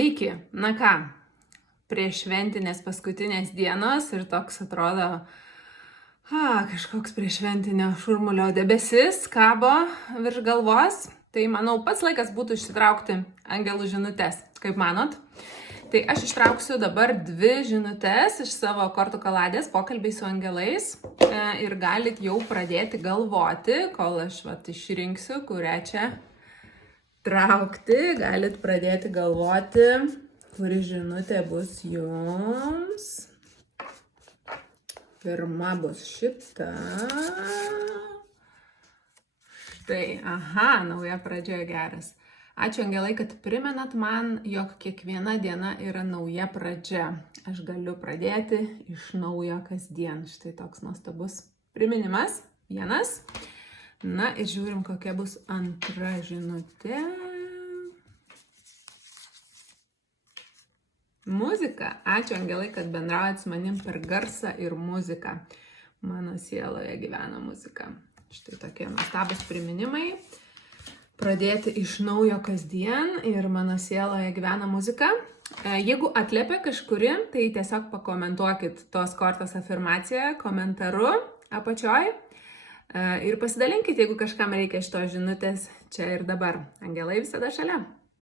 Sveiki, na ką, prieš šventinės paskutinės dienos ir toks atrodo, kažkoks prieš šventinio šurmulio debesis kabo virš galvos, tai manau pats laikas būtų išsitraukti angelų žinutes, kaip manot? Tai aš ištrauksiu dabar 2 žinutes iš savo kortų kaladės pokalbiai su angelais ir galit jau pradėti galvoti, kol aš išrinksiu, kurią čia traukti, galit pradėti galvoti, kuri žinutė bus jums. Pirma bus šita. Štai, nauja pradžia, geras. Ačiū angelai, kad primenat man, jog kiekviena diena yra nauja pradžia. Aš galiu pradėti iš naujo kasdien. Štai toks nuostabus priminimas. Vienas. Na ir žiūrim, kokia bus antra žinutė. Muzika. Ačiū angelai, kad bendraujat su manim per garsą ir muziką. Mano sieloje gyvena muzika. Štai tokie nuostabus priminimai. Pradėti iš naujo kasdien ir mano sieloje gyvena muzika. Jeigu atliepia kažkuri, tai tiesiog pakomentuokit tos kortos afirmaciją komentaru apačioj. Ir pasidalinkit, jeigu kažkam reikia šitos žinutės čia ir dabar. Angelai visada šalia.